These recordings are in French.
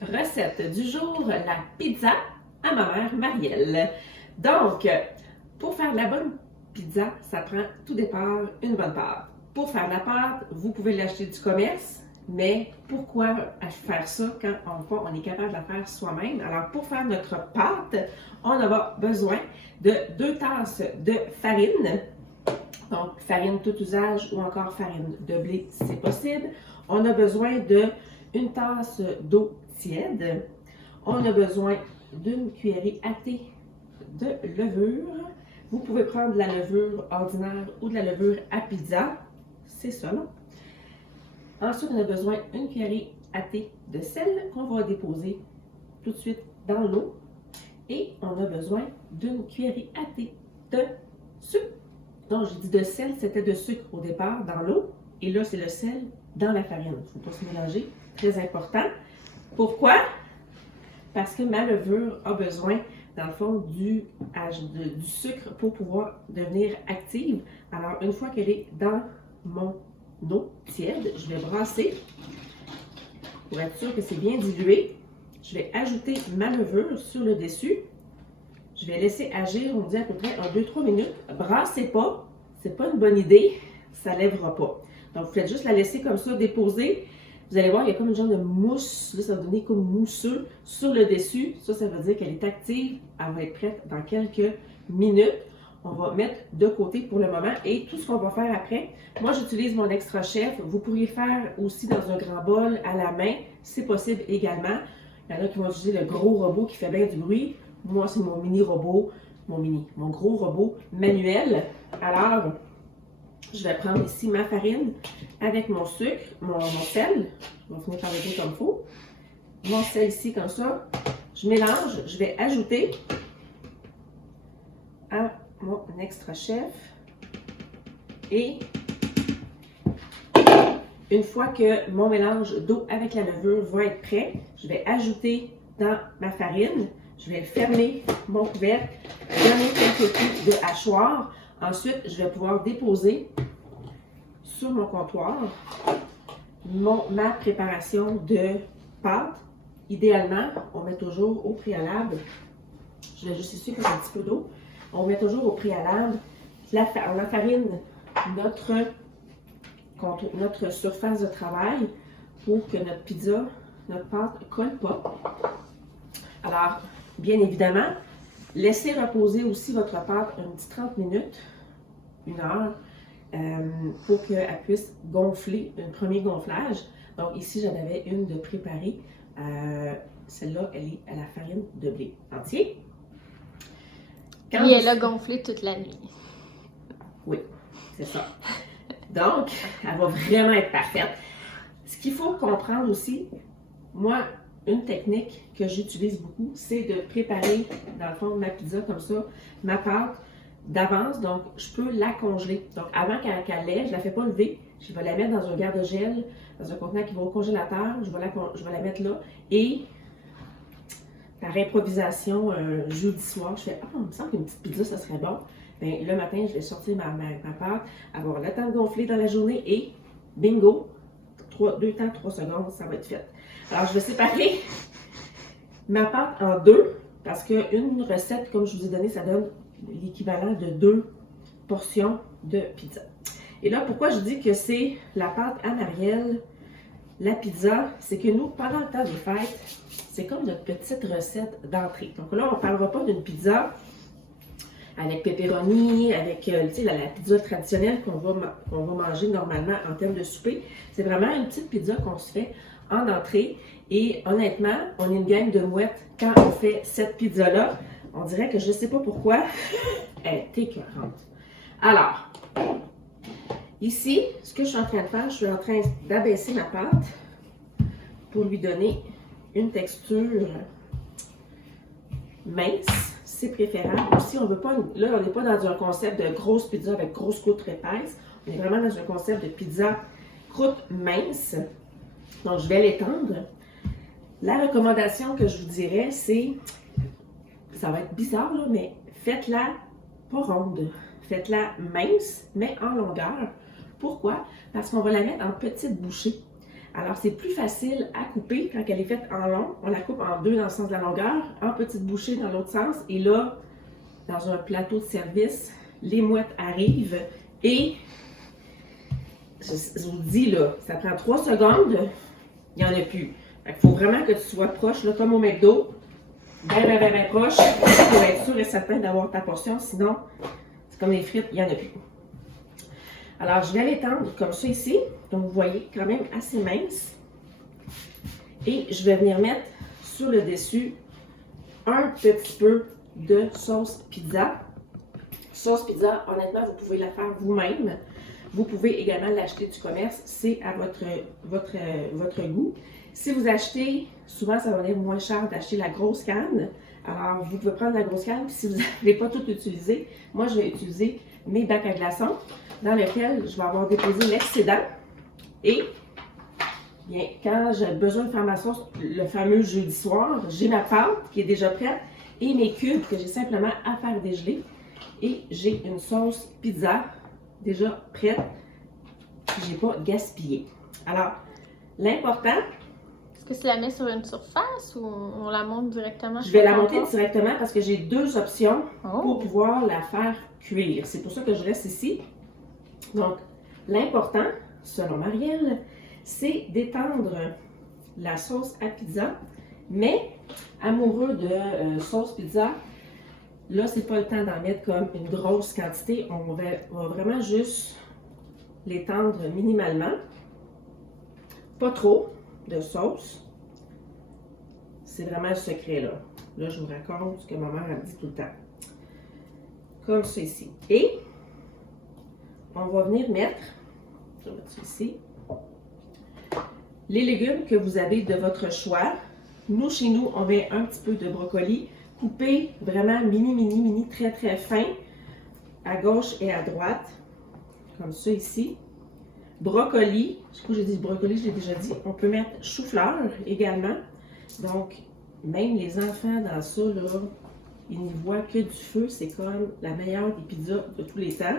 Recette du jour, la pizza à ma mère Marielle. Donc, pour faire de la bonne pizza, ça prend tout départ une bonne pâte. Pour faire la pâte, vous pouvez l'acheter du commerce, mais pourquoi faire ça quand on est capable de la faire soi-même? Alors, pour faire notre pâte, on aura besoin de 2 tasses de farine. Donc, farine tout usage ou encore farine de blé, c'est possible. On a besoin de 1 tasse d'eau tiède. On a besoin d'une cuillerée à thé de levure. Vous pouvez prendre de la levure ordinaire ou de la levure à pizza. C'est ça, non? Ensuite, on a besoin d'une cuillerée à thé de sel qu'on va déposer tout de suite dans l'eau. Et on a besoin d'une cuillerée à thé de sucre. Donc, j'ai dit de sel, c'était de sucre au départ dans l'eau. Et là, c'est le sel dans la farine. Il ne faut pas se mélanger. Très important. Pourquoi? Parce que ma levure a besoin, dans le fond, du sucre pour pouvoir devenir active. Alors, une fois qu'elle est dans mon eau tiède, je vais brasser pour être sûr que c'est bien dilué. Je vais ajouter ma levure sur le dessus. Je vais laisser agir, on dit à peu près en 2-3 minutes. Brassez pas, c'est pas une bonne idée, ça ne lèvera pas. Donc, vous faites juste la laisser comme ça, déposer. Vous allez voir, il y a comme une genre de mousse, là, ça va donner comme mousseux sur le dessus. Ça veut dire qu'elle est active, elle va être prête dans quelques minutes. On va mettre de côté pour le moment et tout ce qu'on va faire après, moi j'utilise mon extra chef. Vous pourriez faire aussi dans un grand bol à la main, c'est possible également. Il y en a qui vont utiliser le gros robot qui fait bien du bruit. Moi, c'est mon mini robot, mon gros robot manuel. Alors, je vais prendre ici ma farine avec mon sucre, mon sel. Je vais finir par le comme il faut. Mon sel ici, comme ça. Je mélange. Je vais ajouter à mon extra chef. Et une fois que mon mélange d'eau avec la levure va être prêt, je vais ajouter dans ma farine. Je vais fermer mon couvercle, donner quelques coups de hachoir. Ensuite, je vais pouvoir déposer sur mon comptoir ma préparation de pâte. Idéalement, on met toujours au préalable, je vais juste ici faire un petit peu d'eau, on met toujours au préalable, on farine notre surface de travail pour que notre pizza, notre pâte ne colle pas. Alors, bien évidemment, laissez reposer aussi votre pâte un petit 30 minutes, 1 heure, pour qu'elle puisse gonfler, un premier gonflage. Donc ici, j'en avais une de préparée. Celle-là, elle est à la farine de blé entier. Et elle a gonflé toute la nuit. Oui, c'est ça. Donc, elle va vraiment être parfaite. Ce qu'il faut comprendre aussi, moi, une technique que j'utilise beaucoup, c'est de préparer, dans le fond, ma pizza comme ça, ma pâte d'avance. Donc, je peux la congeler. Donc, avant qu'elle lève, je ne la fais pas lever. Je vais la mettre dans un garde-gel, dans un contenant qui va au congélateur. Je vais la mettre là. Et, par improvisation, jeudi soir, je fais « Ah, il me semble qu'une petite pizza, ça serait bon. » Bien, le matin, je vais sortir ma pâte, avoir le temps de gonfler dans la journée et bingo, 2 temps, 3 secondes, ça va être fait. Alors, je vais séparer ma pâte en 2 parce qu'une recette, comme je vous ai donné, ça donne l'équivalent de 2 portions de pizza. Et là, pourquoi je dis que c'est la pâte à Marielle, la pizza, c'est que nous, pendant le temps des fêtes, c'est comme notre petite recette d'entrée. Donc là, on ne parlera pas d'une pizza avec pepperoni, avec la pizza traditionnelle qu'on va manger normalement en termes de souper. C'est vraiment une petite pizza qu'on se fait en entrée. Et honnêtement, on est une gang de mouettes quand on fait cette pizza-là. On dirait que je ne sais pas pourquoi, elle est écœurante. Alors, ici, ce que je suis en train de faire, je suis en train d'abaisser ma pâte pour lui donner une texture mince. C'est préférable. Aussi, on veut pas, là, on n'est pas dans un concept de grosse pizza avec grosse croûte épaisse. On est vraiment dans un concept de pizza croûte mince. Donc, je vais l'étendre. La recommandation que je vous dirais, c'est, ça va être bizarre, là, mais faites-la pas ronde. Faites-la mince, mais en longueur. Pourquoi? Parce qu'on va la mettre en petites bouchées. Alors, c'est plus facile à couper quand elle est faite en long. On la coupe en deux dans le sens de la longueur, en petites bouchées dans l'autre sens. Et là, dans un plateau de service, les mouettes arrivent et je vous dis là, ça prend 3 secondes, il n'y en a plus. Il faut vraiment que tu sois proche, là, comme au McDo, bien proche, pour être sûr et certain d'avoir ta portion, sinon, c'est comme les frites, il n'y en a plus. Alors, je vais l'étendre comme ça ici, donc vous voyez, quand même assez mince. Et je vais venir mettre sur le dessus un petit peu de sauce pizza. Sauce pizza, honnêtement, vous pouvez la faire vous-même. Vous pouvez également l'acheter du commerce, c'est à votre goût. Si vous achetez, souvent ça va venir moins cher d'acheter la grosse canne. Alors, vous pouvez prendre la grosse canne, puis si vous n'avez pas tout utilisé, moi je vais utiliser mes bacs à glaçons dans lesquels je vais avoir déposé l'excédent. Et bien, quand j'ai besoin de faire ma sauce, le fameux jeudi soir, j'ai ma pâte qui est déjà prête et mes cubes que j'ai simplement à faire dégeler. Et j'ai une sauce pizza déjà prête que je n'ai pas gaspillée. Alors, l'important... Est-ce que tu la mets sur une surface ou on la monte directement? Je vais la monter directement parce que j'ai 2 options pour pouvoir la faire cuire. C'est pour ça que je reste ici. Donc, l'important, selon Marielle, c'est d'étendre la sauce à pizza, mais amoureux de sauce pizza, là, c'est pas le temps d'en mettre comme une grosse quantité. On va vraiment juste l'étendre minimalement. Pas trop de sauce. C'est vraiment le secret, là. Là, je vous raconte ce que ma mère a dit tout le temps. Comme ceci. Et on va venir mettre, je vais mettre ça ici, les légumes que vous avez de votre choix. Nous, chez nous, on met un petit peu de brocoli coupé vraiment mini, très fin, à gauche et à droite, comme ça ici. Brocoli, je crois que j'ai dit brocoli, je l'ai déjà dit. On peut mettre chou-fleur également. Donc, même les enfants dans ça, là, ils n'y voient que du feu. C'est comme la meilleure des pizzas de tous les temps.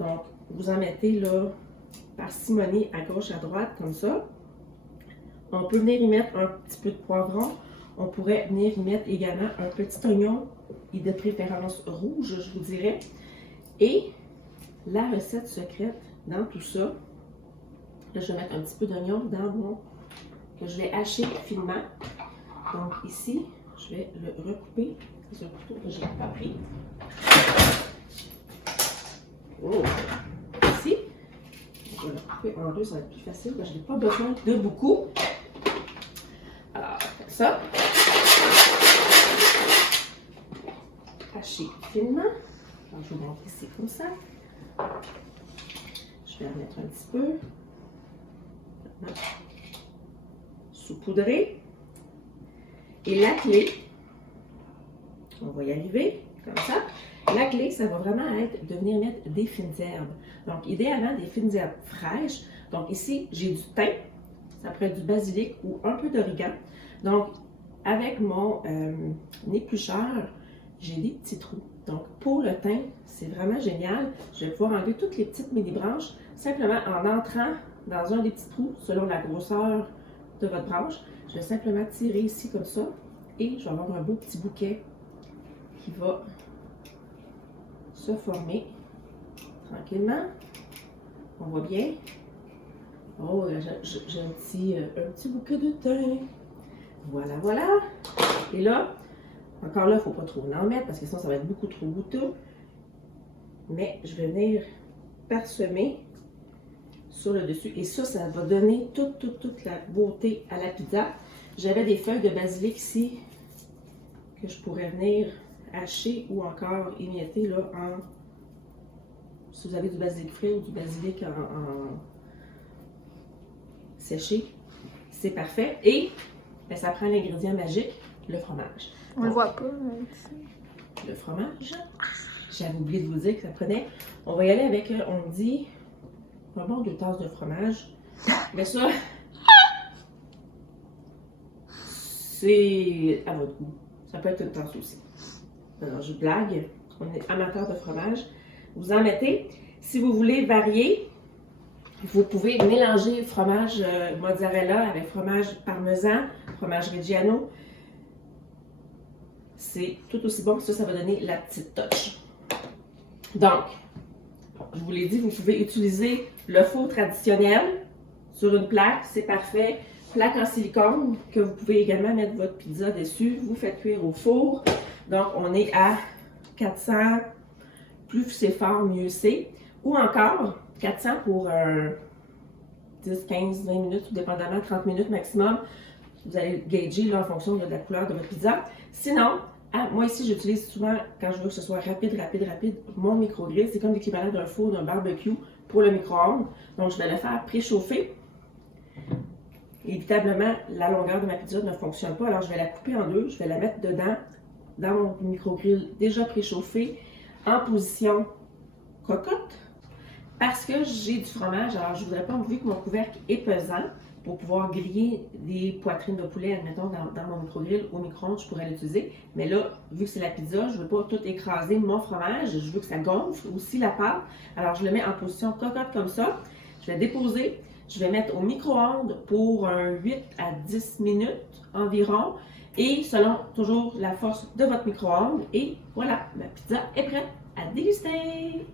Donc, vous en mettez là, parcimonie à gauche, à droite, comme ça. On peut venir y mettre un petit peu de poivron. On pourrait venir y mettre également un petit oignon, et de préférence rouge, je vous dirais. Et la recette secrète dans tout ça, là, je vais mettre un petit peu d'oignon dans mon... que je vais hacher finement. Donc ici, je vais le recouper dans un couteau que je n'ai pas pris. Oh. Ici, je vais le couper en deux, ça va être plus facile, parce que je n'ai pas besoin de beaucoup. Alors, comme ça. Hacher finement. Alors, je vais vous montrer ici comme ça. Je vais en mettre un petit peu. Maintenant, saupoudrer. Et la clé, on va y arriver comme ça. La clé, ça va vraiment être de venir mettre des fines herbes. Donc, idéalement, des fines herbes fraîches. Donc, ici, j'ai du thym. Ça pourrait être du basilic ou un peu d'origan. Donc, avec mon éplucheur, j'ai des petits trous. Donc, pour le thym, c'est vraiment génial. Je vais pouvoir enlever toutes les petites mini-branches simplement en entrant dans un des petits trous selon la grosseur de votre branche. Je vais simplement tirer ici comme ça et je vais avoir un beau petit bouquet qui va se former tranquillement. On voit bien. Oh, j'ai un petit bouquet de thym. Voilà, voilà. Et là, encore là, il ne faut pas trop en mettre parce que sinon ça va être beaucoup trop goûteux. Mais je vais venir parsemer sur le dessus. Et ça va donner toute la beauté à la pizza. J'avais des feuilles de basilic ici que je pourrais venir hacher ou encore émietter là en... Si vous avez du basilic frais ou du basilic en séché, c'est parfait. Et ben, ça prend l'ingrédient magique, le fromage. On le voit pas ici. Le fromage. J'avais oublié de vous dire que ça prenait. On va y aller avec, on dit, un bon 2 tasses de fromage. Mais ça, c'est à votre goût. Ça peut être une tasse aussi. Alors, je blague. On est amateur de fromage. Vous en mettez. Si vous voulez varier, Vous pouvez mélanger fromage mozzarella avec fromage parmesan, fromage reggiano. C'est tout aussi bon, ça va donner la petite touche. Donc, je vous l'ai dit, vous pouvez utiliser le four traditionnel sur une plaque, c'est parfait. Plaque en silicone que vous pouvez également mettre votre pizza dessus. Vous faites cuire au four. Donc, on est à 400, plus c'est fort, mieux c'est. Ou encore, 400 pour 10, 15, 20 minutes, tout dépendamment, 30 minutes maximum. Vous allez gager là, en fonction de la couleur de votre pizza. Sinon, moi ici, j'utilise souvent, quand je veux que ce soit rapide, mon micro-grill. C'est comme l'équivalent d'un four, d'un barbecue pour le micro-ondes. Donc, je vais le faire préchauffer. Évitablement, la longueur de ma pizza ne fonctionne pas, alors je vais la couper en deux. Je vais la mettre dedans, dans mon micro-grill déjà préchauffé, en position cocotte. Parce que j'ai du fromage, alors je ne voudrais pas, vu que mon couvercle est pesant, pour pouvoir griller des poitrines de poulet, admettons, dans mon micro-grill, au micro-ondes, je pourrais l'utiliser. Mais là, vu que c'est la pizza, je ne veux pas tout écraser mon fromage, je veux que ça gonfle aussi la pâte. Alors, je le mets en position cocotte comme ça. Je vais déposer, je vais mettre au micro-ondes pour un 8 à 10 minutes environ. Et selon toujours la force de votre micro-ondes. Et voilà, ma pizza est prête à déguster!